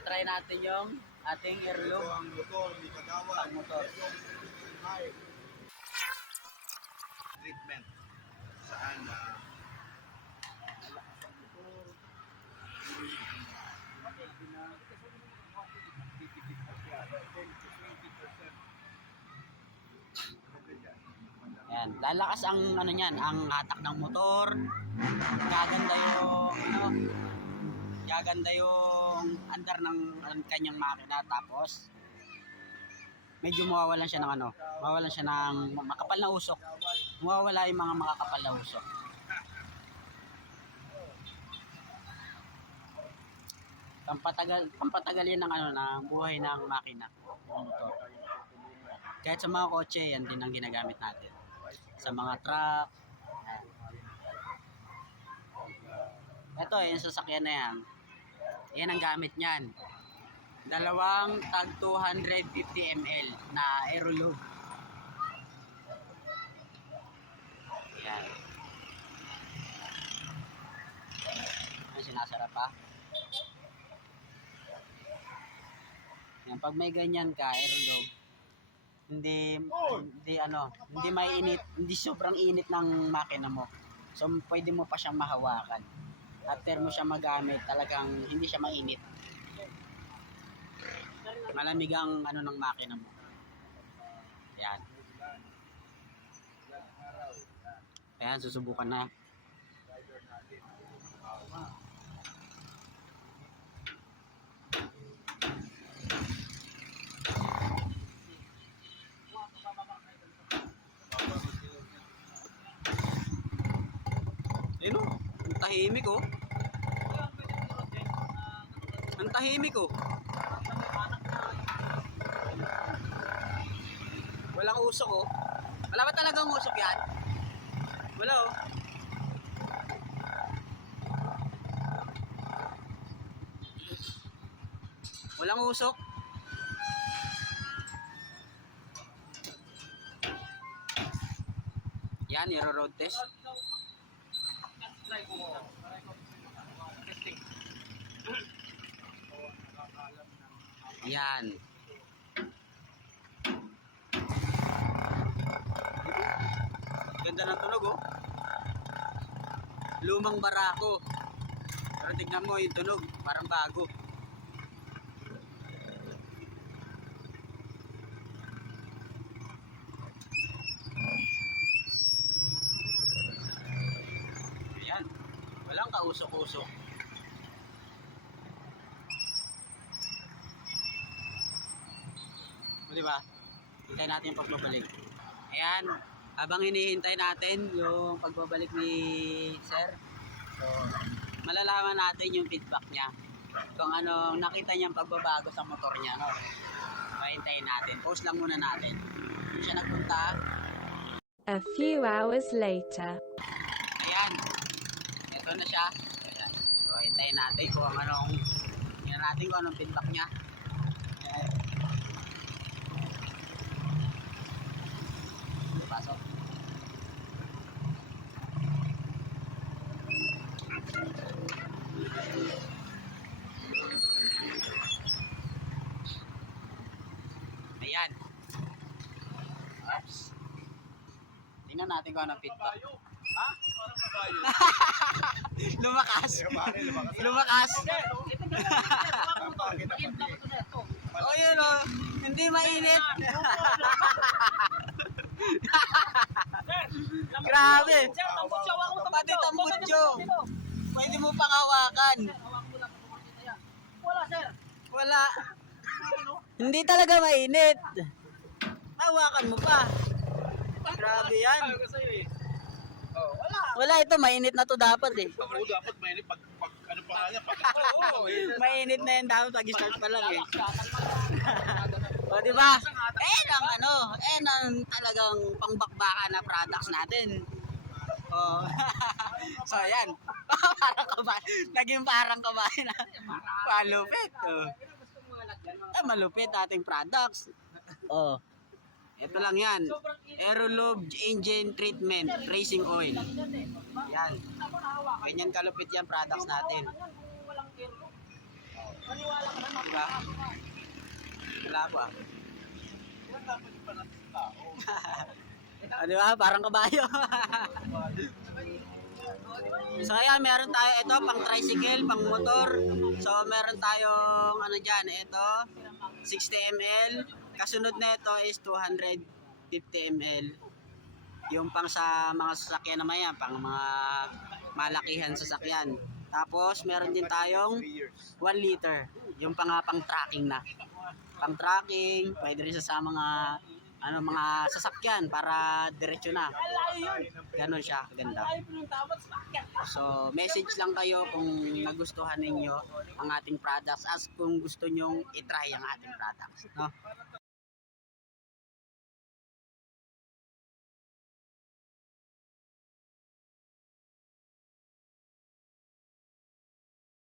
na-try natin yung ating airlock. Ang motor, hindi kagawa. Ang motor. Treatment. Saan na Ayan, lalakas ang ano niyan, ang hatak ng motor. Gaganda yung gaganda yung andar ng kanyang makina, tapos medyo mawawalan siya ng mawawalan siya ng makapal na usok. Mawawala yung mga makakapal na usok. Pampatagal yan ng ng buhay ng makina, ng motor. Kahit sa mga kotse, yan din ang ginagamit natin. Sa mga truck. Ito, yung sasakyan na yan. Yan ang gamit niyan. Dalawang tag 250 ml na aerolube. Yan. Ay, sinasara pa. Yan, pag may ganyan ka, aerolube, hindi mainit, hindi sobrang init ng makina mo. So pwede mo pa siyang mahawakan. After mo siya magamit, talagang hindi siya mainit. Malamig ang ng makina mo. Yan. Ayan, susubukan na. Ayun o, ang tahimik o. Ang tahimik o. Walang usok o. Wala ba talagang usok yan? Wala o. Walang usok. Yan, i-road test. Yan. Ganda ng tunog oh. Lumang barako. Pero tignan mo yung tunog, parang bago. Yan. Walang kausok-usok. O diba? Hintayin natin yung pagbabalik. Ayan. Habang hinihintay natin yung pagbabalik ni Sir, so malalaman natin yung feedback niya. Kung anong nakita niyang pagbabago sa motor niya. No? Pahintayin natin. Pause lang muna natin. Kung siya nagpunta. A few hours later. Ayan. Ito na siya. Ayan. So hintayin natin kung anong feedback niya. Ayan. Pasok. Ayan. Oops. Tingnan natin kung anong feedback. Ha? Parang kabayo. Lumakas. Lumakas. Oh, yun o. Hindi mainit. Grabe. Pati tambutso. Pwede mo pang hawakan. Wala, sir. Wala. Hindi talaga mainit. Hawakan mo pa. Grabe yan. Oh, wala. Wala, ito mainit na to dapat eh. Oo, dapat mainit pag ano pa nga niya, pag Mainit na yan dapat pag start pa lang eh. O diba? Ang talagang pangbakbaka na products natin. Oh. So ayan. Parang kabayan. Naging parang kabayan na. Malupit. Oh. Malupit ating products. Oh. Ito lang yan. Aerolube Engine Treatment Racing Oil. Yan. Ganyan kalupit yan products natin. Maniwala ka na, ba? Wala pa. Di ba? Parang kabayo. So ayan, meron tayo ito pang tricycle, pang motor. So meron tayong ano dyan, ito 60 ml. Kasunod na ito is 250 ml. Yung pang sa mga sasakyan naman yan, pang mga malakihan sasakyan. Tapos meron din tayong 1 liter. Yung pang tracking na. Pang tracking, pwede rin sa mga mga sasakyan para diretso na. Ganon siya, ganda. So, message lang kayo kung nagustuhan ninyo ang ating products as kung gusto nyong itry ang ating products, no?